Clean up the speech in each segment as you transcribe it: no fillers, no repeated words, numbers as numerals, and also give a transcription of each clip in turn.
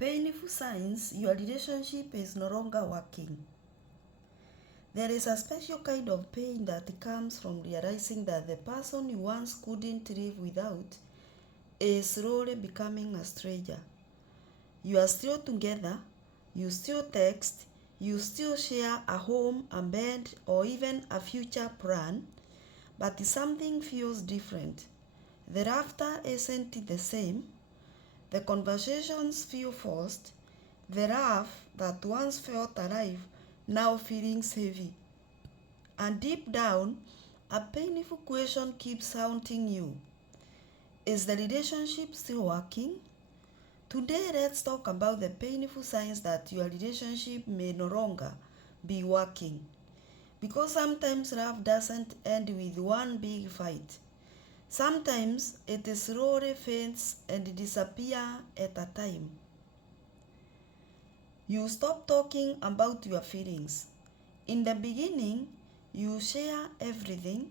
Painful signs your relationship is no longer working. There is a special kind of pain that comes from realizing that the person you once couldn't live without is slowly becoming a stranger. You are still together, you still text, you still share a home, a bed, or even a future plan, but something feels different. The laughter isn't the same, the conversations feel forced, the laugh that once felt alive now feels heavy. And deep down, a painful question keeps haunting you. Is the relationship still working? Today, let's talk about the painful signs that your relationship may no longer be working. Because sometimes love doesn't end with one big fight. Sometimes it slowly fades and disappears at a time. You stop talking about your feelings. In the beginning, you share everything,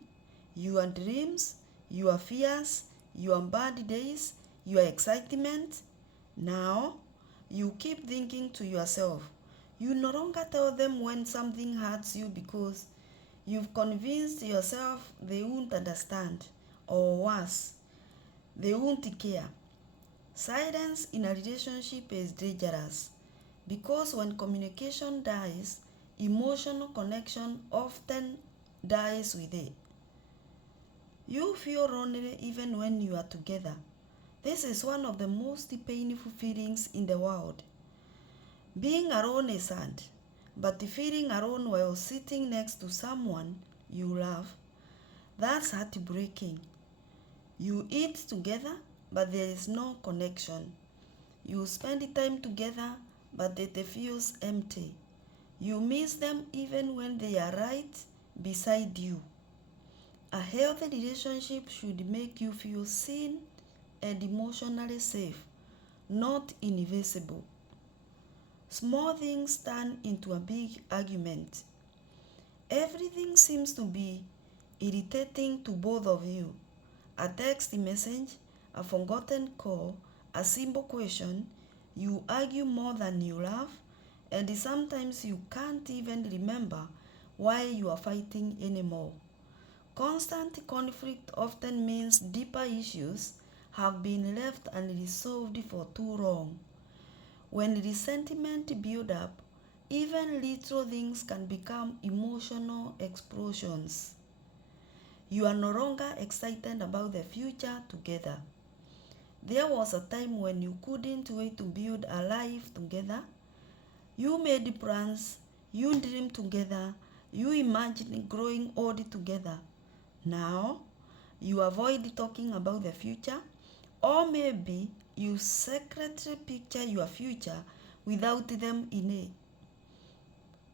your dreams, your fears, your bad days, your excitement. Now, you keep thinking to yourself. You no longer tell them when something hurts you because you've convinced yourself they won't understand, or worse, they won't care. Silence in a relationship is dangerous because when communication dies, emotional connection often dies with it. You feel lonely even when you are together. This is one of the most painful feelings in the world. Being alone is sad, but feeling alone while sitting next to someone you love, that's heartbreaking. You eat together, but there is no connection. You spend time together, but it feels empty. You miss them even when they are right beside you. A healthy relationship should make you feel seen and emotionally safe, not invisible. Small things turn into a big argument. Everything seems to be irritating to both of you. A text message, a forgotten call, a simple question, you argue more than you laugh, and sometimes you can't even remember why you are fighting anymore. Constant conflict often means deeper issues have been left unresolved for too long. When resentment builds up, even little things can become emotional explosions. You are no longer excited about the future together. There was a time when you couldn't wait to build a life together. You made plans, you dreamed together, you imagined growing old together. Now, you avoid talking about the future, or maybe you secretly picture your future without them in it.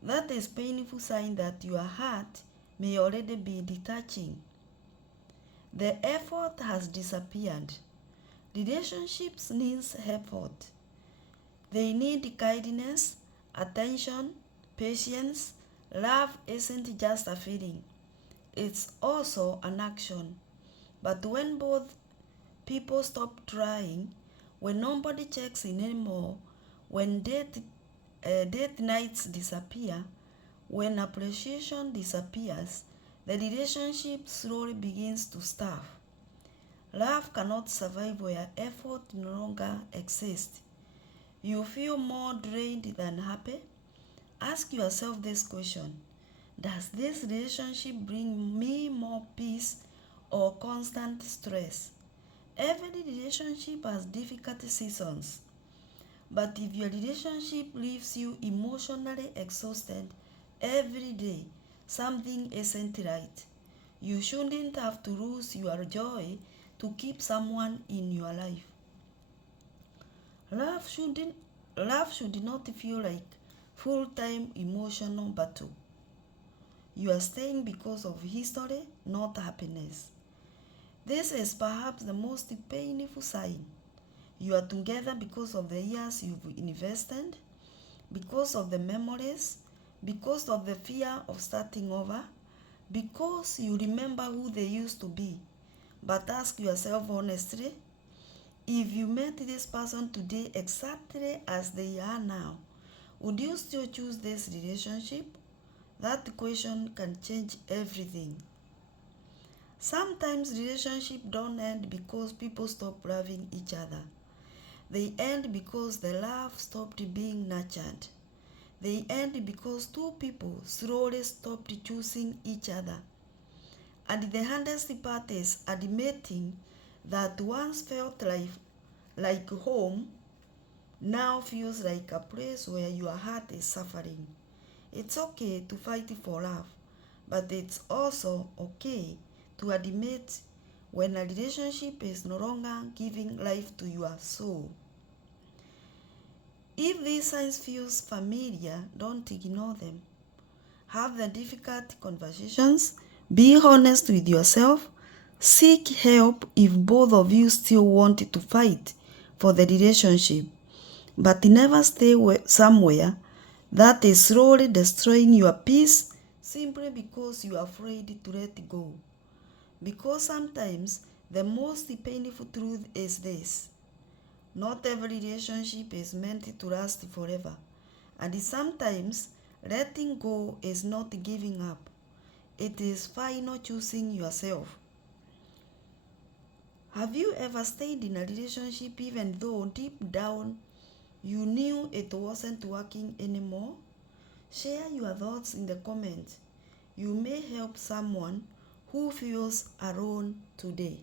That is a painful sign that your heart may already be detaching. The effort has disappeared. Relationships need effort. They need kindness, attention, patience. Love isn't just a feeling, it's also an action. But when both people stop trying, when nobody checks in anymore, when date nights disappear, when appreciation disappears, the relationship slowly begins to starve. Love cannot survive where effort no longer exists. You feel more drained than happy? Ask yourself this question. Does this relationship bring me more peace or constant stress? Every relationship has difficult seasons. But if your relationship leaves you emotionally exhausted every day, something isn't right. You shouldn't have to lose your joy to keep someone in your life. Love shouldn't Love should not feel like full-time emotional battle. You are staying because of history, not happiness. This is perhaps the most painful sign. You are together because of the years you've invested, because of the memories, because of the fear of starting over, because you remember who they used to be. But ask yourself honestly, If you met this person today exactly as they are now, would you still choose this relationship? That question can change everything. Sometimes relationships don't end because people stop loving each other. They end because the love stopped being nurtured. They end because two people slowly stopped choosing each other. And the hardest part is admitting that once felt like home now feels like a place where your heart is suffering. It's okay to fight for love, but it's also okay to admit when a relationship is no longer giving life to your soul. If these signs feel familiar, don't ignore them. Have the difficult conversations, be honest with yourself, seek help if both of you still want to fight for the relationship, but never stay somewhere that is slowly destroying your peace simply because you are afraid to let go. Because sometimes the most painful truth is this: not every relationship is meant to last forever, and sometimes letting go is not giving up, it is final choosing yourself. Have you ever stayed in a relationship even though deep down you knew it wasn't working anymore? Share your thoughts in the comments. You may help someone who feels alone today.